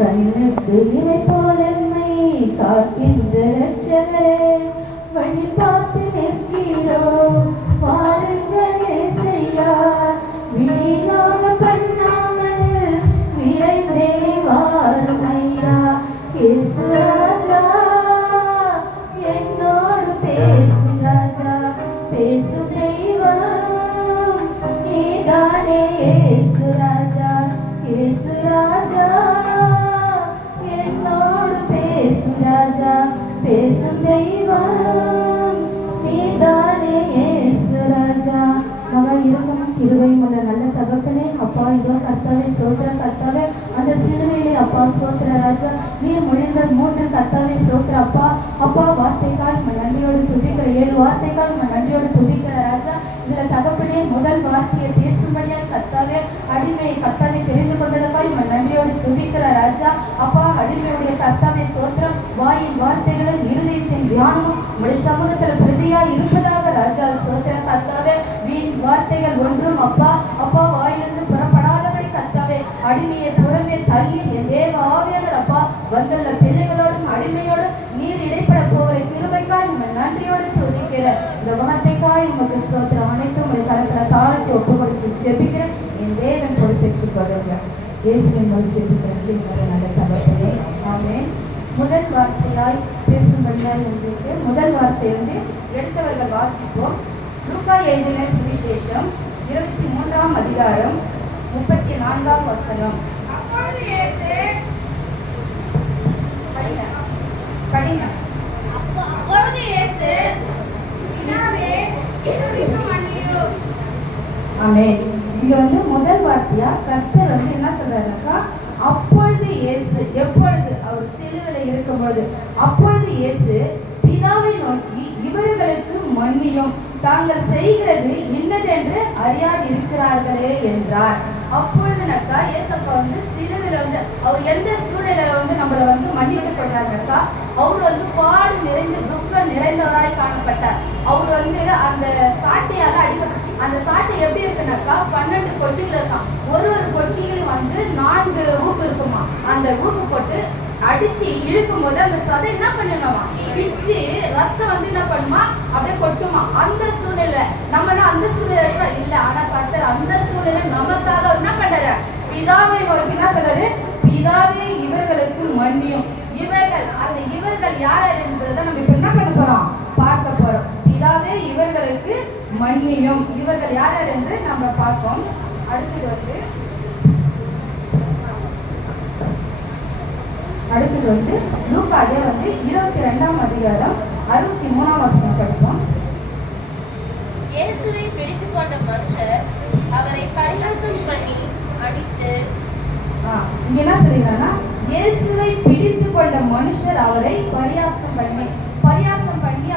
கண்ணுக்கு இமை போலன்மை காக்கின்ற ரட்சகரே, வழி பார்த்து நிற்கிறோம் வாருங்கள் ஏசையா. வீணாக பண்ணாமல் விரைந்தே வாரும் ஐயா. இயேசு ராஜா என்னோடு பேசு ராஜா, பேசு தெய்வம் நீதானே. இயேசு ராஜா, இயேசு ராஜா என்னோடு பேசு ராஜா, பேசு தெய்வம் நீதானே. இயேசு ராஜா. மகா இரக்கமும் கிருபையும் உள்ள நல்ல தகப்பனே, அப்பா இதோ கர்த்தாவே சோத்திர கர்த்தாவே, அந்த சிலுவையிலே அப்பா சோத்திர ராஜா, நீர் முடிந்த 3 கர்த்தாவே சோத்திர அப்பா. அப்பா வார்த்தைக்காய் நன்றியோடு துதிக்கிற 7 வார்த்தைக்காய் நன்றியோடு துதிக்கிற ராஜா. இதுல தகப்பனே முதல் வார்த்தையை பேசும்படியாய் கர்த்தாவே அடிமையை கர்த்தாவே தெரிந்து கொண்டதுக்காய் நன்றியோடு துதிக்கிற ராஜா. அப்பா அடிமையுடைய கர்த்தாவே சோத்திரம், வாயின் வார்த்தைகளும் இருதயத்தின் தியானமும் உடைய சமூகத்தில் பிரதியா இருப்பதாக ராஜா சோத்திர கர்த்தாவே. வீண் வார்த்தைகள் ஒன்றும் அப்பா அப்பா வாயிலிருந்து புறப்படாதபடி கர்த்தாவே அடிமையை புறமே தள்ளி என் தேவ ஆவியாளர் அப்பா வந்துள்ள பிள்ளைகளோடும் அடிமையோடும் நீர் இடைப்பட போகிற கிருபைக்காய் நன்றியோடு துதிக்கிற இந்த வார்த்தைக்காய் உமக்கு ஸ்தோத்திரம். அனைத்தும் உடைய கருத்துல தாளத்தை ஒப்பு கொடுத்து ஜெபிக்கிற என் தேவன் பொறுப்பேற்றுக் கொள்ளுங்க. இயேசுவின் மூலம் ஜெபிக்கிறேன் நல்ல தகப்பனே, ஆமென். முதல் வார்த்தையாய் பேசும்படியாய் உங்களுக்கு முதல் வார்த்தை எடுத்தவர்கள் வாசிப்போம். லூக்கா எழுதின சுவிசேஷம் 23ஆம் அதிகாரம் 34ஆம் வசனம். ஆமென். இங்க முதல் வார்த்தையா கர்த்தர் என்ன சொல்றாருக்கா, அப்பொழுது இயேசு, எப்பொழுது அவர் சிலுவையில் இருக்கும்போது, அப்பொழுது இயேசு பிதாவை நோக்கி இவர்களுக்கு மன்னியும், தாங்கள் செய்கிறது இன்னதென்று அறியாது இருக்கிறார்களே என்றார். அப்பொழுதுனாக்கா ஏசப்பா சிலுவையில் அவர் எந்த சூழ்நிலையில நம்மளை மன்னிக்க சொல்றாருனாக்கா, அவர் பாடு நிறைந்து துக்கம் நிறைந்தவராய் காணப்பட்டார். அவர் அந்த சாட்டையால அடிக்கப்பட்ட அந்த சாட்டை எப்படி இருக்குனாக்கா 12 கொக்கிகள் இருக்கான். ஒரு கொக்கியிலும் 4 ஊக்கு இருக்குமா. அந்த ஊக்கு போட்டு அடிச்சு இழுக்கும் போது அந்த சதை என்ன பண்ணுமா, பிச்சு ரத்தம் என்ன பண்ணுமா, அப்படியே கொட்டுமா. அந்த சூழ்நிலை நம்ம அந்த சூழ்நிலை இல்ல. ஆனா கர்த்தர் அந்த சூழ்நிலை நமக்காக என்ன பண்றாரு, பிதாவை நோக்கி என்ன சொல்றாரு, பிதாவே இவர்களுக்கு மன்னியும். இவர்கள் அந்த இவர்கள் யார் என்பதை நம்ம இப்ப என்ன பண்ண போறோம், பார்க்க போறோம். பிதாவே இவர்களுக்கு மன்னியும், இவர்கள் யார் என்று நம்ம பார்ப்போம். அடுத்தது லூக்காவே 22ஆம் அதிகாரம் 63ஆம் வசனம் படிப்போம். இயேசுவை பிடித்துக் கொண்ட மனுஷர் அவரை பரியாசம் பண்ணி அடித்து, இங்க என்ன சொல்லிருக்காங்கன்னா, இயேசுவை பிடித்துக் கொண்ட மனுஷர் அவரை பரியாசம் பண்ணி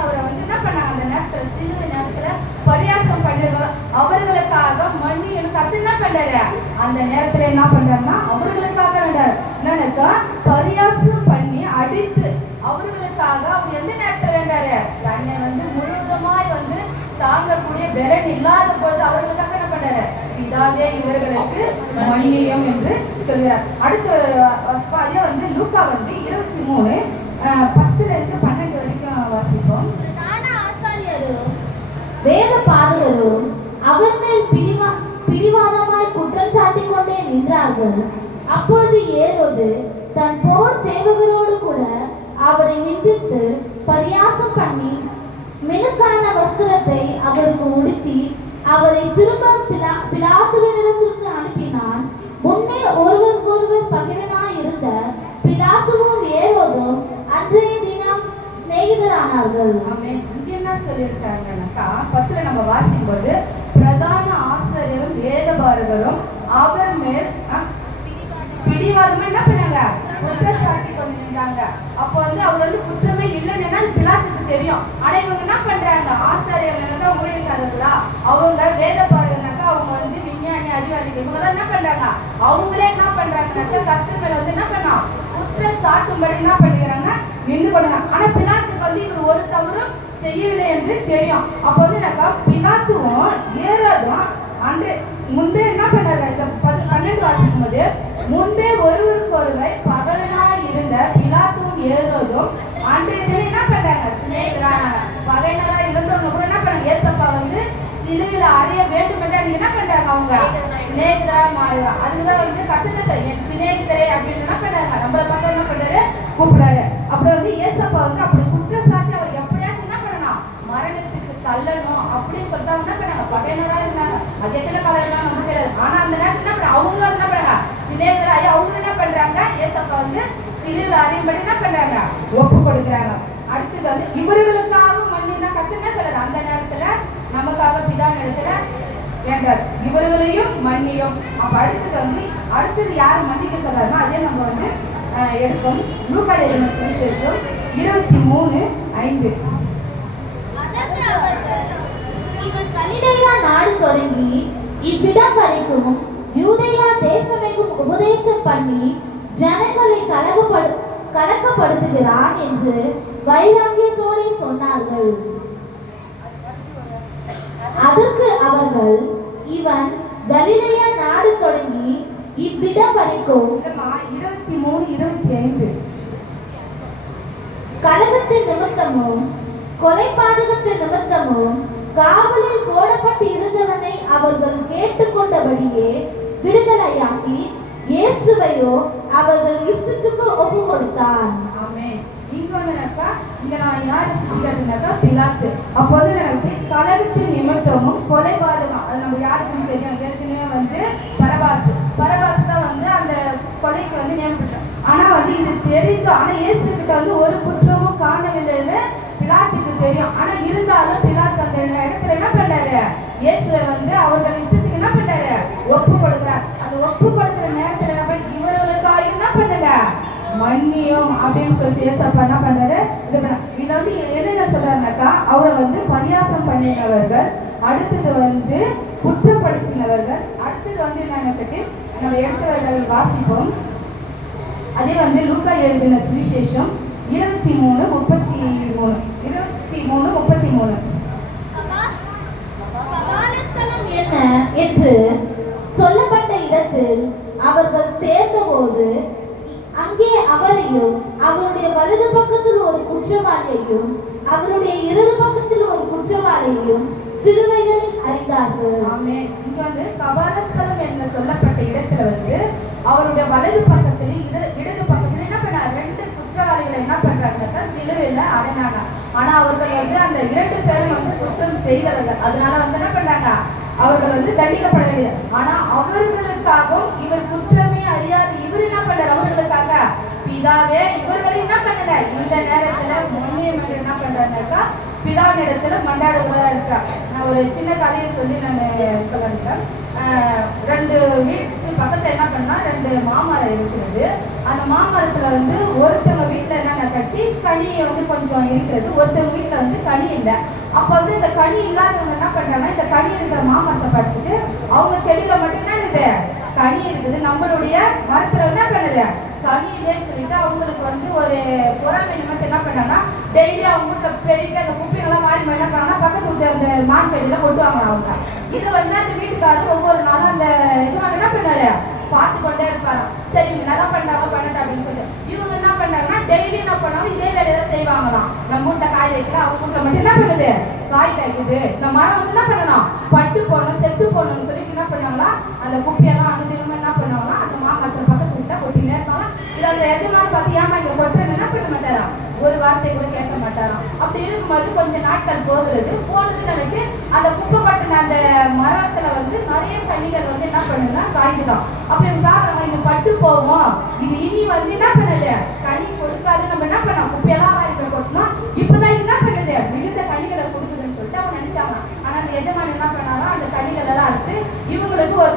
அவரை என்ன பண்ணாங்க, அந்த நேரத்துல சிலுவை நேரத்துல பரியாசம் பண்ணுங்க. அவர்களுக்காக மன்னியும் கர்த்தர் என்ன பண்றாரு, அந்த நேரத்துல என்ன பண்றாருன்னா அவர்களுக்காக வேண்டாரு என்னக்கா, பரியாசம் பண்ணி அடித்து அவர்களுக்காக அவர் எந்த நேரத்துல வேண்டாரு, தன்னை முழுவதுமாய் தாங்கக்கூடிய திறன் இல்லாத பொழுது அவர்களுக்காக என்ன பண்றாரு, பிதாவே இவர்களுக்கு மன்னியும் என்று சொல்கிறார். அடுத்த லூக்கா 23 10 12 வரைக்கும் வாசிப்போம். வேத பாதகரும் அவர் மேல் பிடிவாதமாய் குற்றம் சாட்டிக் கொண்டே நின்றார்கள். அப்பொழுது ஏரோது தன் போர் சேவகரோடு கூட அவரை நிந்தித்து பரியாசம் பண்ணி மெனுக்கான வஸ்திரத்தை அவருக்கு உடுத்தி அவரை திரும்ப பிலாத்துவினிடத்திற்கு அனுப்பினான். முன்னே ஒருவருக்கொருவர் பகிரனாய் இருந்த பிலாத்துவும் ஏரோதும் அன்றைய தினம் சிநேகிதரானார்கள். என்ன சொல்லியிருக்காங்கன்னாக்கா 10 நம்ம வாசிக்கும் போது, பிரதான ஆசிரியரும் வேதபாரகரும் அவர் மேல் பிடிவாதமா என்ன பண்ணாங்க, குற்றச்சாட்டி கொண்டு நின்றாங்க. அப்போ அவர் குற்றமே இல்லைன்னா பிலாத்துக்கு தெரியும். ஆனா இவங்க என்ன பண்றாங்க, ஆசிரியர்கள்னாக்கா ஊழியக்காரர்களா, அவங்க வேதபாரகர்னாக்கா அவங்க விஞ்ஞானி அறிவாளிகள், இவங்க என்ன பண்றாங்க, அவங்களே என்ன பண்றாங்கனாக்கா கர்த்தர் மேல என்ன பண்ணா குற்றம் சாட்டும்படி என்ன பண்ணுகிறாங்க, நின்று கொண்டாங்க. ஆனா பிலாத்துக்கு இவர் ஒரு தவறும் செய்யவில்லை என்று தெரியும். அப்போ பிலாத்துவும் ஏரோதும் முன்பே என்ன பண்ணாங்க, இந்த 12 வாசிக்கும் போது, முன்பே ஒருவருக்கு ஒருவர் பகல் அன்றைய தினம் என்ன பண்றாங்க? சிநேகிதரானாங்க. பகைஞரா இருந்தவங்க கூட என்ன பண்ணாங்க? ஏசப்பா வந்து சிலுவையில அறைய வேண்டும் என்று அன்னைக்கு என்ன பண்றாங்க? அவங்க சிநேகிதரா மாறுறாங்க. அதுக்குதான் வந்து கத்துன என் சிநேகிதரே அப்படின்னு என்ன பண்றாங்க? நம்மளை பார்த்து என்ன பண்றாரு? கூப்பிடுறாரு. அப்புறம் வந்து ஏசப்பா வந்து அப்படி குற்றச்சாட்டி அவர் எப்படியாச்சும் என்ன பண்ணணும்? மரணத்துக்கு தள்ளணும் அப்படின்னு சொல்லிட்டு என்ன பண்ணாங்க? பகையினரா இருந்தாங்க. அது எத்தனை காலம் இருந்தாலும் நமக்கு தெரியாது. ஆனா அந்த நேரத்துல என்ன பண்ண அவங்களும் என்ன பண்ணாங்க? சிநேகிதராகி அவங்க என்ன பண்றாங்க? ஏசப்பா வந்து சிலுவையில அறையும்படி என்ன பண்றாங்க? ஒப்பு கொடுக்குறாங்க. அடுத்தது வந்து இவர்களுக்காக மன்னினா கத்துனா சொல்றாரு. அந்த நேரத்துல நமக்காக பிதா இடத்துல வேண்டார் இவர்களையும் மன்னியும். அப்ப அடுத்தது யார் மன்னிக்க சொல்றாருன்னா அதே நம்ம வந்து எடுப்போம். லூக்கா எழுதின சுவிசேஷம் 23:5. அதற்கு அவர்கள், இவன் கலிலேயா நாடு தொடங்கி இவ்விடம் வரைக்கும் யூதேயா தேசமெங்கும் உபதேசம் பண்ணி ஜனங்களை கலக்கப்படுத்துகிறான் என்று வைராக்கியத்தோடு சொன்னார்கள். அதற்கு அவர்கள், இவன் கலிலேயா நாடு தொடங்கி இவ்விடம் வரைக்கும் 23:25 கலகத்தின் நிமித்தமும் கொலைபாதகத்தின் நிமித்தமும் காவலில் போடப்பட்டு இருந்தவனை அவர்கள் கேட்டுக்கொண்டபடியே விடுதலையாக்கி இயேசுவையோ அவர்கள் இஷ்டத்துக்கு ஒப்பு கொடுத்தான். ஆமென். இங்க வந்துனாக்கா இங்க நான் யாரை சுத்தி காட்டுனாக்கா பிலாத்து. அப்போ வந்து எனக்கு கலகத்தின் நிமித்தமும் கொலைபாதகம் அது நம்ம யாருக்குன்னு தெரியும். ஏற்கனவே வந்து பரபாஸ் தான் வந்து அந்த கொலைக்கு வந்து நியமிப்பட்டான். ஆனா வந்து இது தெரிந்தோம். ஆனா இயேசு கிட்ட வந்து ஒரு குற்றமும் காணவில்லைன்னு பிலாத்துக்கு தெரியும். ஆனா இருந்தாலும் பிலாத்து அந்த இடத்துல என்ன பண்ணாரு? இயேசுவை வந்து அவர்கள் இஷ்டத்துக்கு என்ன பண்ணாரு? ஒப்பு கொடுக்கிறார். அந்த ஒப்பு கொடுக்கிற நேரத்துல என்ன பண்ண இவர்களுக்காக என்ன பண்ணுங்க? மன்னியும் அப்படின்னு சொல்லிட்டு ஏசப்பா என்ன பண்றாரு? இதுல வந்து என்னென்ன சொல்றாருனாக்கா அவரை வந்து பரியாசம் பண்ணினவர்கள், அடுத்தது வந்து குற்றப்படுத்தினவர்கள், அடுத்தது வந்து என்னன்னு கேட்டு நம்ம எடுத்தவர்கள் வாசிப்போம். அதே வந்து லூக்கா எழுதின சுவிசேஷம் 23:33 என்ன என்று சொல்லப்பட்ட இடத்தில் அவர்கள் சேர்ந்தபோது அங்கே அவரையும் அவருடைய வலது பக்கத்தில் ஒரு குற்றவாளியையும் அவருடைய இடது பக்கத்தில் ஒரு குற்றவாளியையும் சிலுவைகளில் அறிந்தார்கள். ஆமென். இங்க வந்து கபாலஸ்தலம் என்று சொல்லப்பட்ட இடத்துல வந்து அவருடைய வலது பக்கத்துல இடது பக்கத்துல என்ன பண்ணாங்க? 2 குற்றவாளிகளை என்ன பண்றாங்கன்னா சிலுவையில அறைந்தாங்க. ஆனா அவர்கள் வந்து அந்த 2 பேரும் வந்து குற்றம் செய்தவர்கள். அதனால வந்து என்ன பண்றாங்க? அவர்கள் வந்து தண்டிக்கப்பட வேண்டியது. ஆனா அவர்களுக்காகவும் இவர் குற்றமே அறியாது இவர் என்ன பண்றாரு? அவர்களுக்காக பிதாவே இவர்களை என்ன பண்ணுங்க? இந்த நேரத்துல மன்னியும் என்று என்ன பண்றாருனாக்கா பிதாவினிடத்துல மண்டாடுகிறதா இருக்கார். நான் ஒரு சின்ன கதையை சொல்லி நான் சொல்லிட்டேன். 2 வீட்டு பக்கத்துல என்ன பண்ணா 2 மாமரம் இருக்கிறது. அந்த மாமரத்துல வந்து ஒருத்தவங்க வீட்டுல என்னென்ன கட்டி கனி வந்து கொஞ்சம் இருக்கிறது, ஒருத்தவங்க வீட்டுல வந்து கனி இல்லை. அப்போ வந்து இந்த கனி இல்லாதவங்க என்ன பண்றாங்கன்னா இந்த கனி இருக்கிற மாமரத்தை பார்த்துட்டு அவங்க செடியில மட்டும் என்ன இருக்குது? கனி இருக்குது, நம்மளுடைய மரத்துல என்ன பண்ணுது? கனி இல்லைன்னு சொல்லிட்டு அவங்களுக்கு வந்து ஒரு பொறாமை நிமித்தம் என்ன பண்ணாங்கன்னா டெய்லி அவங்க வீட்டுல பெரிய அந்த குப்பைகள்லாம் வாரி என்ன பண்ணாங்கன்னா பக்கத்து வீட்டு அந்த மான் செடியில கொட்டுவாங்க அவங்க. இது வந்து அந்த வீட்டுக்காரர் ஒவ்வொரு நாளும் அந்த எஜமான் என்ன பண்ணாரு? பார்த்து கொண்டே இருப்பாராம். சரி இவங்க என்ன பண்றாங்க பண்ணட்டும் அப்படின்னு சொல்லிட்டு இவங்க என்ன பண்ணாங்கன்னா டெய்லி என்ன பண்ணாலும் இதே வேலையை தான் செய்வாங்களாம். நம்ம வீட்டுல காய் வைக்கல, அவங்க வீட்டுல மட்டும் என்ன பண்ணுது? காய் காய்க்குது. இந்த மரம் வந்து என்ன பண்ணணும்? பட்டு போகணும், செத்து போகணும்னு சொல்லிட்டு என்ன பண்ணாங்களா அந்த குப்பையெல்லாம் அனுதினமா என்ன பண்ணுவாங்களா அந்த மாமரத்துல பக்கத்து விட்டா கொட்டினே இருக்காங்க. இது அந்த எஜமான பார்த்து ஏமா இங்க கொட்டுறேன்னு என்ன பண்ண மாட்டாராம்? ஒரு வார்த்தை கூட கேட்க மாட்டாராம். அப்படி இருக்கும்போது கொஞ்ச நாட்கள் போனதுன்னு நினைச்சு அந்த குப்பை கொட்டின அந்த மரத்துல வந்து நிறைய கனிகள் வந்து என்ன பண்ணுதுன்னா காய்க்குதான். அப்ப இவங்க பாக்குறாங்க இது பட்டு போவோம், இது இனி வந்து என்ன பண்ணுது? கனி கொடுக்காது, நம்ம என்ன பண்ணோம்? குப்பையெல்லாம் வாரி போய் கொட்டணும், இப்பதான் என்ன பண்ணுது? மிகுந்த கனிகளை கொடுக்குதுன்னு சொல்லிட்டு அவங்க நினைச்சாங்க. ஆனா அந்த எஜமான் என்ன பண்ணாலும் அந்த கனிகள் எல்லாம் அறுத்து இவங்களுக்கு ஒரு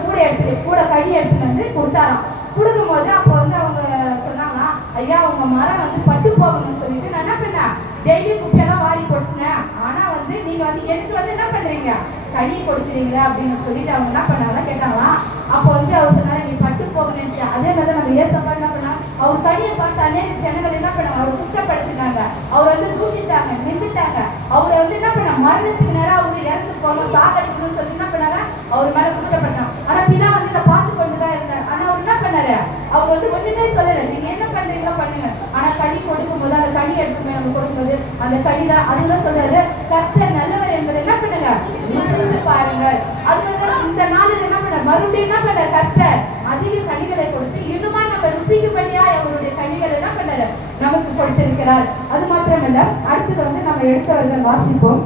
கூட கனி எடுத்துட்டு வந்து கொடுத்தாராம். கொடுக்கும் போது அப்போ வந்து அவங்க சொன்னாங்கன்னா ஐயா உங்க மரம் வந்து பட்டு போகணும்னு சொல்லிட்டு நான் என்ன பண்ணேன்? டெய்லி குப்பையெல்லாம் வாரி கொட்டினேன். ஆனா வந்து நீங்க வந்து எனக்கு வந்து என்ன பண்றீங்க? கனி கொடுக்குறீங்க அப்படின்னு சொல்லிட்டு அவங்க என்ன பண்ணாங்களா கேட்டாங்களாம். அப்போ வந்து அவர் சொன்னாரு நீ பட்டு போகணும்னு. அதே மாதிரி நம்ம ஏசப்பா என்ன பண்ணா அவர் கனியை பார்த்து அநேக ஜனங்கள் என்ன பண்ணாங்க? அவர் குற்றப்படுத்தினாங்க, அவர் வந்து தூஷித்தாங்க, நிந்தித்தாங்க. அவரை வந்து என்ன பண்ண மரணத்துக்கு நேரம் அவரு இறந்து போகணும் சாகடிக்கணும்னு சொல்லி என்ன பண்ணாங்க? அவர் மேல குற்றப்பட்டாங்க. ஆனா பிதா வந்து இதை பார்த்து கொண்டுதான் இருந்தார். ஆனா அவர் என்ன பண்ணாரு? அவர் அவங்க வந்து ஒண்ணுமே சொல்லலை, நீங்க என்ன பண்றீங்களோ பண்ணுங்க, ஆனா கனி கொடுக்கும் போது அந்த கனி எடுத்து நம்ம கொடுக்கும்போது அந்த கனிதான் அதுதான் சொல்றாரு, கர்த்தர் நல்லவர் என்பதை என்ன பண்ணுங்க ருசித்து பாருங்கள். அதுதான் இந்த நாளில் என்ன பண்ண மறுபடியும் என்ன பண்ண கர்த்தர் அதிக கனிகளை கொடுத்து இன்னுமா நம்ம ருசிக்கும்படியா அவருடைய கனிகள் என்ன பண்ணாரு நமக்கு கொடுத்திருக்கிறார். அது மாத்திரமல்ல, அடுத்தது வந்து நம்ம எடுத்தவர்கள் வாசிப்போம்.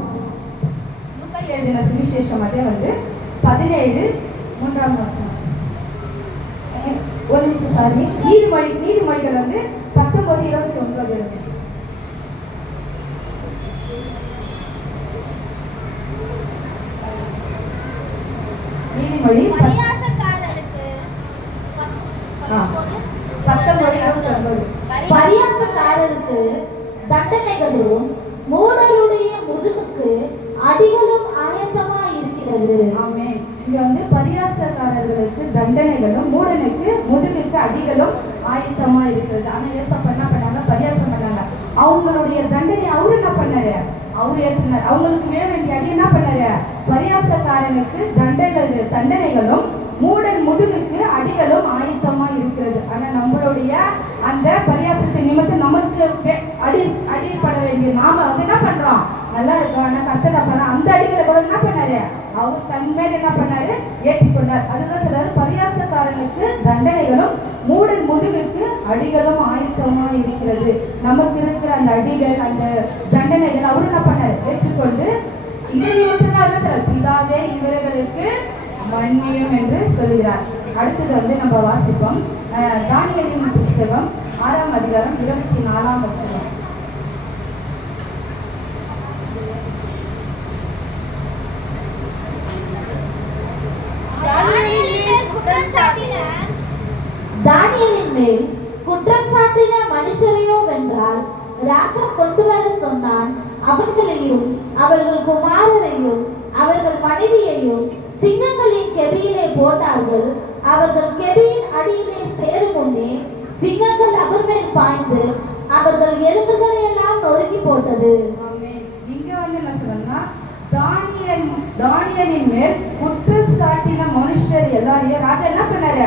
லூக்கா எழுதின சுவிசேஷம் அதே வந்து 17:3 ஒரு நிமிஷம் சாரி, நீதிமொழிகள் வந்து 19:29 இருக்கு. நீதிமொழி 19:29. பரியாசக்காரருக்கு தண்டனைகளும் மூடருடைய முதுகுக்கு அடிகளும் ஆயத்தமா இருக்கிறது. ஆமென். இங்க வந்து பரியாசக்காரர்களுக்கு தண்டனைகளும் மூடனுக்கு முதுகுக்கு அடிகளும் ஆயத்தமா இருக்கிறது. ஆனா ஏசப்பா என்ன பண்ணாங்க, பரியாசம் பண்ணாங்க. அவங்களுடைய தண்டனை அவரு என்ன பண்ணாரு, அவரு ஏற்றினார். அவங்களுக்கு விழ வேண்டிய அடி என்ன பண்ணாரு, பரியாசக்காரனுக்கு தண்டனைகளும் மூடன் முதுகுக்கு அடிகளும் ஆயத்தமா இருக்கிறது. ஆனா நம்மளுடைய அந்த பரியாசத்தை நிமித்தம் நமக்கு அடிப்பட வேண்டிய நாம வந்து என்ன பண்றோம், நல்லா இருக்கும். ஆனா கர்த்தர் என்ன பண்ணா, அந்த அடிகளை கூட என்ன பண்ணாரு, அவர் தன் மேல என்ன பண்ணாரு ஏற்றிக்கொண்டார். அதுதான் சொல்றாரு, பரியாசக்காரனுக்கு தண்டனைகளும் மூடன் முதுகுக்கு அடிகளும் ஆயத்தமா இருக்கிறது. நமக்கு இருக்கிற அந்த அடிகள் அந்த தண்டனைகள் அவரு என்ன பண்ணாரு ஏற்றுக்கொண்டு இது நிமித்தம் என்ன சொல்றாரு, பிதாவே இவர்களுக்கு மன்னியும் என்று சொல்லுகிறார். அடுத்தது வந்து நம்ம வாசிப்போம் தானியேலின் புஸ்தகம் 6ஆம் அதிகாரம் 24ஆம் வசனம். தானியேலின் மேல் குற்றம் சாட்டின மனுஷரையோ வென்றால் ராஜா கொண்டு வர சொன்னான். அவர்களையும் அவர்கள் குமாரரையும் அவர்கள் மனைவியையும் சிங்கங்களின் கெபியிலே போட்டார்கள். அவர்கள் கெபியின் அடியிலே சேரும் முன்னே சிங்கங்கள் அவர் மேல் பாய்ந்து அவர்கள் எலும்புகளை எல்லாம் நொறுக்கி போட்டது. இங்க வந்து என்ன சொல்லணும்னா, தானியேலின் மேல் குற்றம் சாட்டின மனுஷர் எல்லாரையும் ராஜா என்ன பண்ணாரு,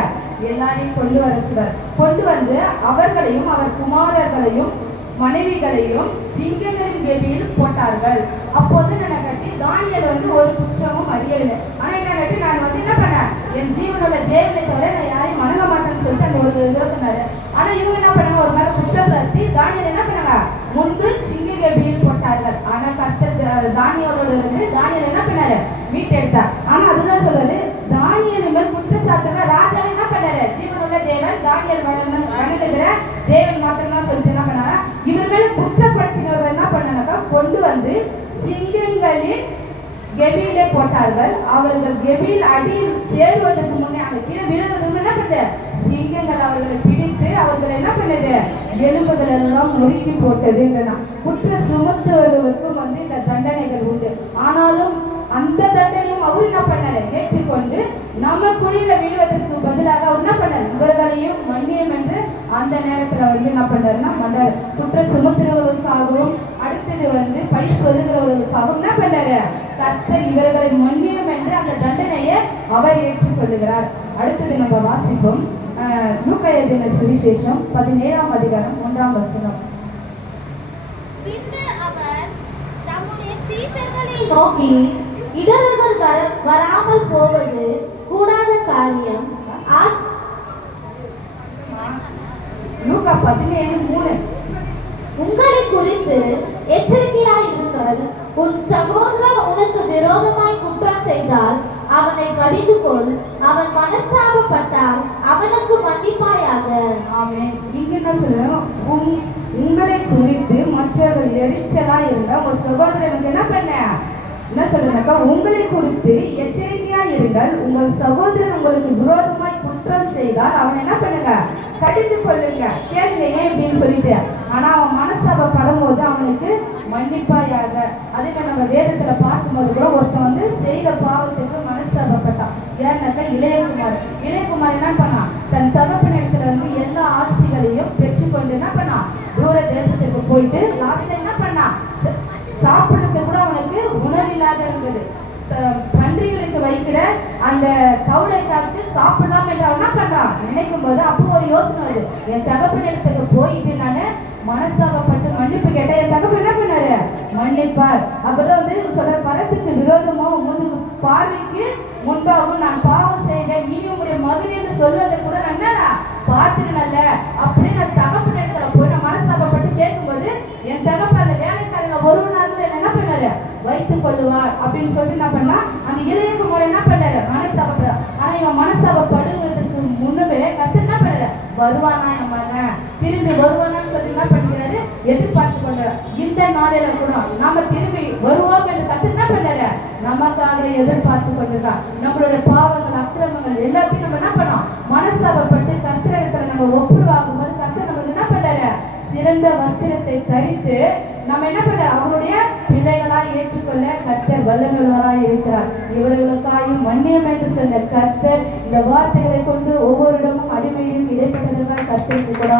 எல்லாரையும் கொண்டு வர சொல்றார். கொண்டு வந்து அவர்களையும் அவர் குமாரர்களையும் மனைவிகளையும் சிங்கங்களின் கெபியில் போட்டார்கள். அப்போது நான் கட்டி தானியேல் வந்து ஒரு குற்றமும் அறியவில்லை. ஆனா என்ன கட்டி நான் வந்து என்ன பண்ணேன், என் ஜீவனோட தேவனை தவிர நான் யாரையும் வணங்க மாட்டேன்னு சொல்லிட்டு அந்த ஒரு இதை சொன்னாரு. ஆனா இவங்க என்ன பண்ணாங்க, ஒரு மேல குற்றம் சாட்டி தானியேல் என்ன பண்ணாங்க, முன்பு சிங்க கெபியில் போட்டார்கள். ஆனா கர்த்தர் தானியேலோட இருந்து தானியேல் என்ன பண்ணாரு மீட்டெடுத்தார். ஆனா அதுதான் சொல்றாரு, தானியேல் மேல் குற்றம் சாட்டுற ராஜா என்ன பண்ணாரு, ஜீவனுள்ள தேவன் தானியேல் வணங்குகிற தேவன் மாத்திரம்தான் சொல்லிட்டு என்ன பண்ணாங்க, இவர் மேல குற்றப்படுத்தினவர்கள் என்ன பண்ணாங்க, கொண்டு வந்து சிங்கங்களின் கெபியிலே போட்டார்கள். அவர்கள் கெபியில் அடியில் சேருவதற்கு முன்னே அங்க கீழே விழுவதற்கு என்ன பண்ணுது, சிங்கங்கள் அவர்களை பிடித்து அவர்களை என்ன பண்ணுது, எலும்புகள் எல்லாம் நொறுக்கி போட்டது. குற்ற சுமத்துவர்களுக்கும் வந்து இந்த தண்டனைகள் உண்டு. ஆனாலும் அந்த தண்டனையும் அவரு என்ன பண்ணாரு ஏற்றுக்கொண்டு நம்ம குழியில விழுவதற்கு பதிலாக அவர் என்ன பண்ணாரு, இவர்களையும் மன்னியும் என்று அந்த நேரத்துல வந்து என்ன பண்ணாருன்னா பண்ணாரு. குற்ற சுமத்துறவர்களுக்காகவும் அடுத்தது வந்து பழி சொல்லுகிறவர்களுக்காகவும் என்ன பண்ணாரு, கர்த்தர் இவர்களை மன்னியும் என்று அந்த தண்டனையை அவர் ஏற்றுக்கொள்ளுகிறார். அடுத்தது நம்ம வாசிப்போம் லூக்கா எழுதின சுவிசேஷம் 17ஆம் அதிகாரம் 1ஆம் வசனம். பின்பு அவர் தம்முடைய சீஷர்களை நோக்கி, இடர்கள் வராமல் போவது கூடாத காரியம். லூக்கா 17:3. உங்களை குறித்து எச்சரிக்கையாயிருங்கள். உன் சகோதரன் உனக்கு விரோதமாய் குற்றம் செய்தால் அவனை கடிந்து கொள். அவன் மனஸ்தாபப்பட்டால் அவனுக்கு மன்னிப்பாயாக. ஆமென். இங்க என்ன சொல்றோம், உங்களை குறித்து மற்றவர்கள் எரிச்சலா இருந்தா உங்க சகோதரனுக்கு என்ன பண்ண என்ன சொல்றேன்னாக்கா, உங்களை குறித்து எச்சரிக்கையா இருங்கள். உங்கள் சகோதரன் உங்களுக்கு விரோதமாய் குற்றம் செய்தால் அவன் என்ன பண்ணுங்க, கடிந்து கொள்ளுங்க. கேளுங்க ஏன் அப்படின்னு சொல்லிட்டு. ஆனா அவன் மனஸ்தாபப்படும் போது அவனுக்கு மன்னிப்பாயாக. அதே மாதிரி நம்ம வேதத்துல பார்க்கும்போது கூட ஒருத்தன் வந்து செய்த பாவத்துக்கு மனஸ்தாபப்பட்டான். ஏன்னாக்கா இளையகுமார் என்ன பண்ணான், தன் தகப்பன் இடத்துல வந்து எல்லா ஆஸ்திகளையும் பெற்றுக்கொண்டு என்ன பண்ணான், தூர தேசத்துக்கு போயிட்டு லாஸ்ட்ல என்ன பண்ணான், சாப்பிடுறதுக்கு கூட அவனுக்கு உணவில்லாத இருந்தது. பன்றிகளுக்கு வைக்கிற அந்த தவுளை காய்ச்சி சாப்பிடலாம் என்று அவன் என்ன பண்றான் நினைக்கும் போது அப்போ ஒரு யோசனை வருது, என் தகப்பனிடத்துக்கு போயிட்டு நான் மனஸ்தாபப்பட்டு மன்னிப்பு கேட்டேன், என் தகப்பன் என்ன பண்ணாரு மன்னிப்பார். அப்பதான் சொல்ற, பரத்துக்கு விரோதமோ முது பார்வைக்கு முன்பாகவும் நான் பாவம் செய்தேன், இனி உங்களுடைய மகன் என்று சொல்வதை கூட நான் என்ன பார்த்துக்கல அப்படின்னு நான் தகப்பன் இடத்துல போய் நான் மனஸ்தாபப்பட்டு கேட்கும்போது என் தகப்பன் அந்த வேலைக்காரங்க ஒரு நாள்ல என்ன பண்ணாரு வைத்துக் கொள்ளுவார் அப்படின்னு சொல்லிட்டு என்ன பண்ணா அந்த இளைய குமாரன் என்ன பண்ணாரு மனஸ்தாபப்படுறார். ஆனா இவன் மனஸ்தாபப்படுவதற்கு முன்னவே கர்த்தர் என்ன பண்ணாரு, வருவானா என் மகன் திரும்பி வருவானான்னு சொல்லி என்ன பண்ணிக்கிறாரு எதிர்பார்த்து கொண்டாரு. இந்த நாளையில கூட நாம திரும்பி வருவோம் என்று கர்த்தர் என்ன பண்ணாரு நமக்காக எதிர்பார்த்து கொண்டிருக்கான். நம்மளுடைய பாவங்கள் அக்கிரமங்கள் எல்லாத்தையும் நம்ம என்ன பண்ணோம் மனஸ்தாபப்பட்டு கர்த்தர் இடத்துல நம்ம ஒப்புரவாகும் போது கர்த்தர் நம்மளுக்கு என்ன பண்ணாரு சிறந்த வஸ்திரத்தை தரித்து நம்ம என்ன பண்ற அவருடைய பிள்ளைகளாய் ஏற்றுக்கொள்ள கர்த்தர் வல்லமையுள்ளவராய் இருக்கிறார். இவர்களுக்காயும் மன்னியம் என்று சொன்ன கர்த்தர் இந்த வார்த்தைகளை கொண்டு ஒவ்வொரு இடமும் அடிமையிலும் இடைப்பட்டதற்காக கர்த்தருக்கு கூட